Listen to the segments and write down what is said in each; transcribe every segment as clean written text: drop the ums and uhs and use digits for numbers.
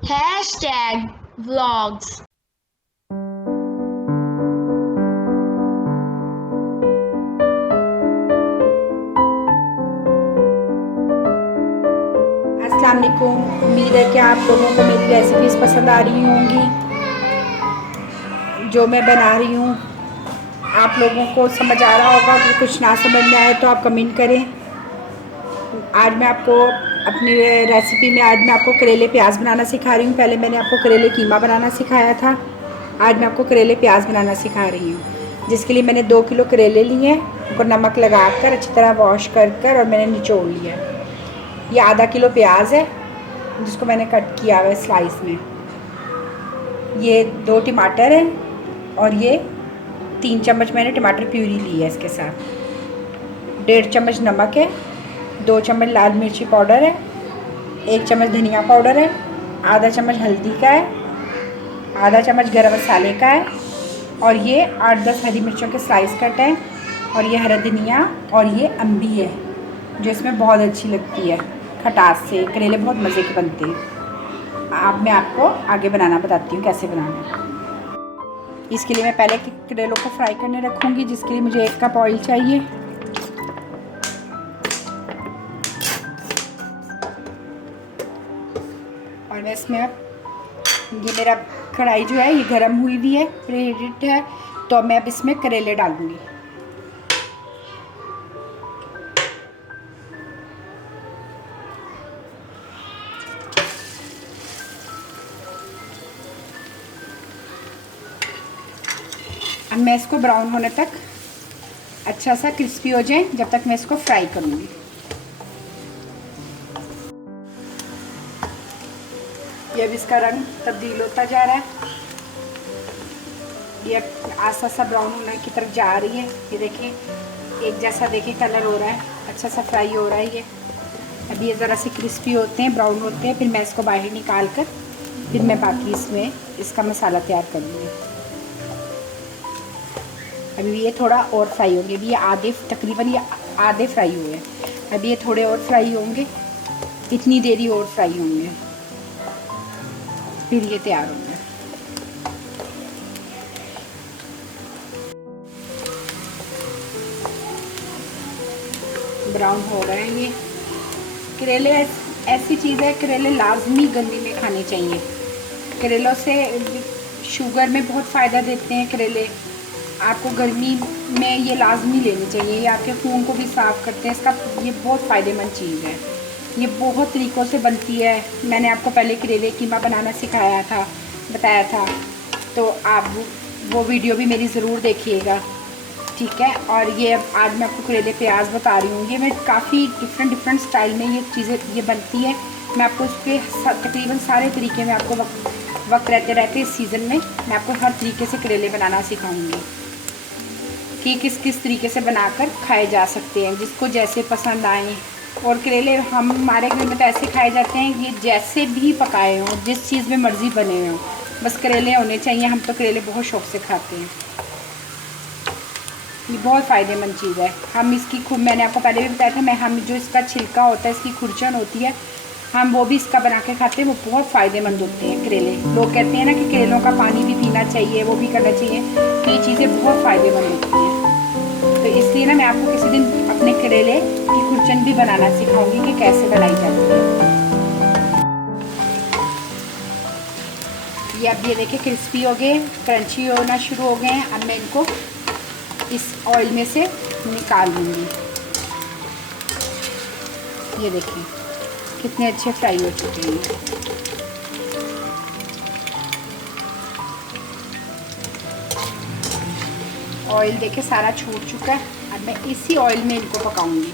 Hashtag vlogs. अस्सलाम वालेकुम। उम्मीद है कि आप लोगों को मेरी रेसिपीज़ पसंद आ रही होंगी। जो मैं बना रही हूँ आप लोगों को समझ आ रहा होगा। कि कुछ ना समझ में आए तो आप कमेंट करें। आज मैं आपको अपनी रेसिपी में करेले प्याज बनाना सिखा रही हूँ। पहले मैंने आपको करेले कीमा बनाना सिखाया था। आज मैं आपको करेले प्याज बनाना सिखा रही हूँ, जिसके लिए मैंने 2 किलो करेले लिए हैं। उनको नमक लगाकर अच्छी तरह वॉश कर और मैंने निचोड़ लिया है। ये आधा किलो प्याज है जिसको मैंने कट किया हुआ है स्लाइस में। ये 2 टमाटर हैं और ये 3 चम्मच मैंने टमाटर प्यूरी ली है। इसके साथ 1.5 चम्मच नमक है, 2 चम्मच लाल मिर्ची पाउडर है, 1 चम्मच धनिया पाउडर है, आधा चम्मच हल्दी का है, आधा चम्मच गरम मसाले का है, और ये 8-10 हरी मिर्चों के स्लाइस कट है, और ये हरा धनिया, और ये अम्बी है जो इसमें बहुत अच्छी लगती है। खटास से करेले बहुत मज़े के बनते हैं। अब मैं आपको आगे बनाना बताती हूँ कैसे बनाना है। इसके लिए मैं पहले करेलों को फ्राई करने रखूँगी, जिसके लिए मुझे 1 कप ऑयल चाहिए। और मैं इसमें ये मेरा कढ़ाई जो है ये गर्म हुई हुई है, प्रीहीटेड है। तो अब मैं अब इसमें करेले डालूँगी। अब मैं इसको ब्राउन होने तक अच्छा सा क्रिस्पी हो जाए, जब तक मैं इसको फ्राई करूँगी। ये अब इसका रंग तब्दील होता जा रहा है। ये आस्ता सा ब्राउन होने की तरफ जा रही है। ये देखिए एक जैसा देखिए कलर हो रहा है, अच्छा सा फ्राई हो रहा है। ये अभी ये ज़रा से क्रिस्पी होते हैं, ब्राउन होते हैं, फिर मैं इसको बाहर निकाल कर फिर मैं बाकी इसमें इसका मसाला तैयार कर लूँगी। अभी ये थोड़ा और फ्राई होंगे। अभी ये तकरीबन ये आधे फ्राई हुए हैं। अभी ये थोड़े और फ्राई होंगे, इतनी देरी और फ्राई होंगे, फिर ये तैयार होंगे। ब्राउन हो रहे हैं ये करेले। ऐसी चीज़ है, करेले लाजमी गर्मी में खाने चाहिए। करेलों से शुगर में बहुत फ़ायदा देते हैं करेले। आपको गर्मी में ये लाजमी लेनी चाहिए। ये आपके खून को भी साफ़ करते हैं। इसका ये बहुत फ़ायदेमंद चीज़ है। ये बहुत तरीक़ों से बनती है। मैंने आपको पहले करेले कीमा बनाना सिखाया था, बताया था, तो आप वो वीडियो भी मेरी ज़रूर देखिएगा, ठीक है। और ये आज मैं आपको करेले प्याज बता रही हूँ। ये मैं काफ़ी डिफरेंट स्टाइल में ये चीज़ें ये बनती है। मैं आपको इसके तकरीबन सारे तरीके में आपको वक्त रहते इस सीज़न में मैं आपको हर तरीके से करेले बनाना सिखाऊंगी कि किस तरीके से बनाकर खाए जा सकते हैं, जिसको जैसे पसंद आए। और करेले हमारे घर में तो ऐसे खाए जाते हैं, ये जैसे भी पकाए हों, जिस चीज़ में मर्ज़ी बने हों, बस करेले होने चाहिए। हम तो करेले बहुत शौक़ से खाते हैं। ये बहुत फ़ायदेमंद चीज़ है। हम इसकी मैंने आपको पहले भी बताया था, हम जो इसका छिलका होता है, इसकी खुरचन होती है, हम वो भी इसका बना के खाते हैं। वो बहुत फ़ायदेमंद होते हैं करेले। लोग कहते हैं ना कि करेलों का पानी भी पीना चाहिए, वो भी करना चाहिए, तो ये चीज़ें बहुत फ़ायदेमंद होती हैं। तो इसलिए ना मैं आपको किसी दिन अपने करेले की खुरचन भी बनाना सिखाऊंगी कि कैसे बनाई जाती है। ये अब ये देखिए क्रिस्पी हो गए, क्रंची होना शुरू हो गए हैं। अब मैं इनको इस ऑयल में से निकाल लूँगी। ये देखिए कितने अच्छे फ्राई हो चुके हैं। ऑयल देखिए सारा छूट चुका है। अब मैं इसी ऑयल में इनको पकाऊंगी।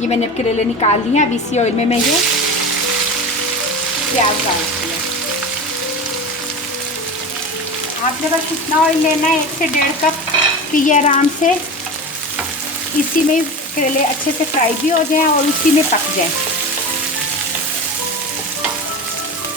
ये मैंने करेले निकाल लिए। अब इसी ऑयल में मैं ये प्याज डालती हूँ। आपने बस इतना ऑयल लेना है, 1 से 1.5 कप, कि ये आराम से इसी में करेले अच्छे से फ्राई भी हो जाएं और उसी में पक जाएं।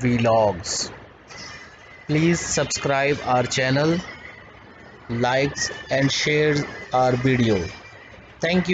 #vlogs. Please subscribe our channel, likes and share our video. Thank you.